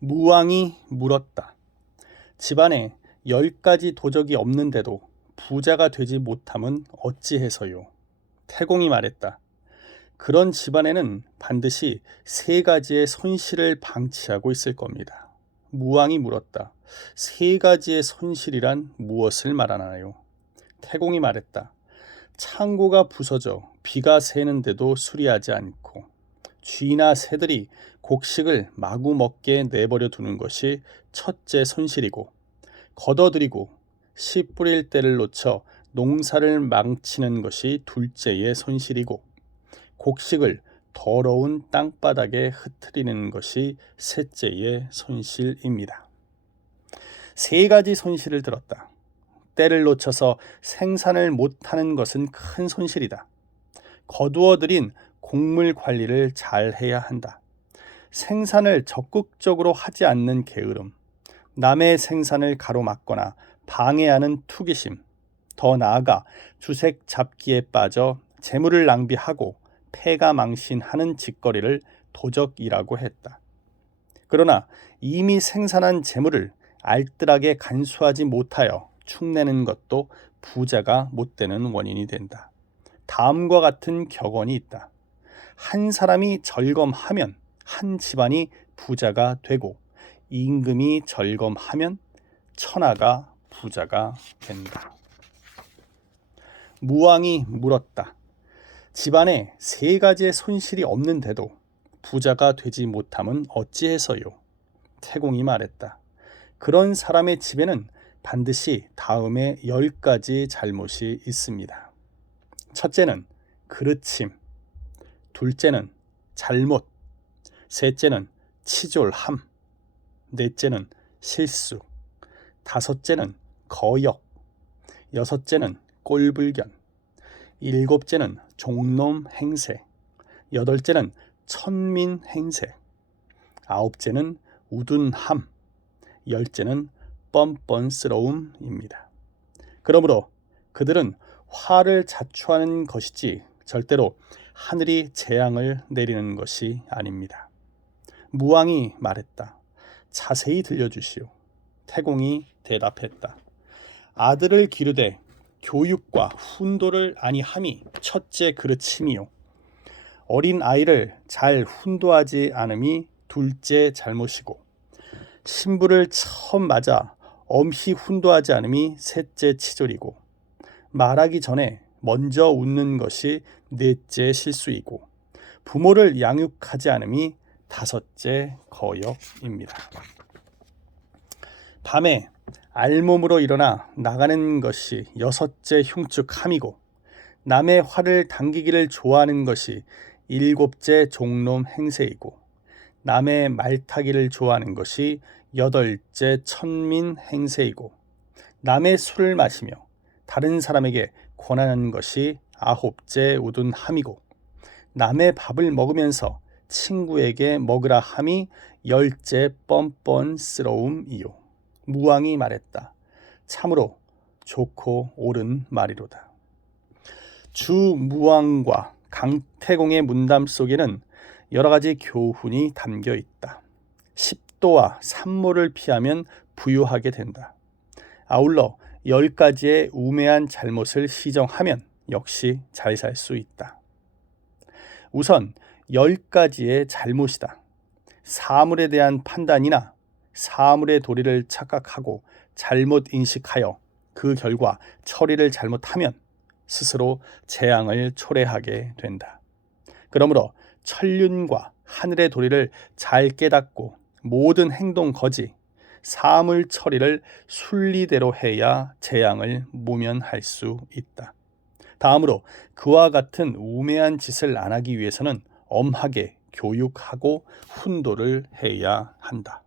무왕이 물었다. 집안에 열 가지 도적이 없는데도 부자가 되지 못함은 어찌해서요? 태공이 말했다. 그런 집안에는 반드시 세 가지의 손실을 방치하고 있을 겁니다. 무왕이 물었다. 세 가지의 손실이란 무엇을 말하나요? 태공이 말했다. 창고가 부서져 비가 새는데도 수리하지 않고 쥐나 새들이 곡식을 마구 먹게 내버려 두는 것이 첫째 손실이고 걷어들이고 씨 뿌릴 때를 놓쳐 농사를 망치는 것이 둘째의 손실이고 곡식을 더러운 땅바닥에 흩트리는 것이 셋째의 손실입니다. 세 가지 손실을 들었다. 때를 놓쳐서 생산을 못하는 것은 큰 손실이다. 거두어들인 곡물 관리를 잘 해야 한다. 생산을 적극적으로 하지 않는 게으름, 남의 생산을 가로막거나 방해하는 투기심, 더 나아가 주색 잡기에 빠져 재물을 낭비하고 패가 망신하는 짓거리를 도적이라고 했다. 그러나 이미 생산한 재물을 알뜰하게 간수하지 못하여 축내는 것도 부자가 못 되는 원인이 된다. 다음과 같은 격언이 있다. 한 사람이 절검하면 한 집안이 부자가 되고 임금이 절검하면 천하가 부자가 된다. 무왕이 물었다. 집안에 세 가지의 손실이 없는데도 부자가 되지 못함은 어찌해서요? 태공이 말했다. 그런 사람의 집에는 반드시 다음에 열 가지 잘못이 있습니다. 첫째는 그르침, 둘째는 잘못, 셋째는 치졸함, 넷째는 실수, 다섯째는 거역, 여섯째는 꼴불견, 일곱째는 종놈 행세, 여덟째는 천민 행세, 아홉째는 우둔함, 열째는 뻔뻔스러움입니다. 그러므로 그들은 화를 자초하는 것이지 절대로 하늘이 재앙을 내리는 것이 아닙니다. 무왕이 말했다. 자세히 들려주시오. 태공이 대답했다. 아들을 기르되 교육과 훈도를 아니함이 첫째 그르침이요. 어린 아이를 잘 훈도하지 않음이 둘째 잘못이고 신부를 처음 맞아 엄히 훈도하지 않음이 셋째 치졸이고 말하기 전에 먼저 웃는 것이 넷째 실수이고 부모를 양육하지 않음이 다섯째 거역입니다. 밤에 알몸으로 일어나 나가는 것이 여섯째 흉측함이고 남의 화를 당기기를 좋아하는 것이 일곱째 종놈 행세이고 남의 말타기를 좋아하는 것이 여덟째 천민 행세이고 남의 술을 마시며 다른 사람에게 권하는 것이 아홉째 우둔 함이고 남의 밥을 먹으면서 친구에게 먹으라 함이 열째 뻔뻔스러움이요 무왕이 말했다. 참으로 좋고 옳은 말이로다. 주 무왕과 강태공의 문담 속에는 여러 가지 교훈이 담겨 있다. 십도와 산모를 피하면 부유하게 된다. 아울러 열 가지의 우매한 잘못을 시정하면 역시 잘 살 수 있다. 우선 열 가지의 잘못이다. 사물에 대한 판단이나 사물의 도리를 착각하고 잘못 인식하여 그 결과 처리를 잘못하면 스스로 재앙을 초래하게 된다. 그러므로 천륜과 하늘의 도리를 잘 깨닫고 모든 행동 거지, 사물 처리를 순리대로 해야 재앙을 모면할 수 있다. 다음으로 그와 같은 우매한 짓을 안 하기 위해서는 엄하게 교육하고 훈도를 해야 한다.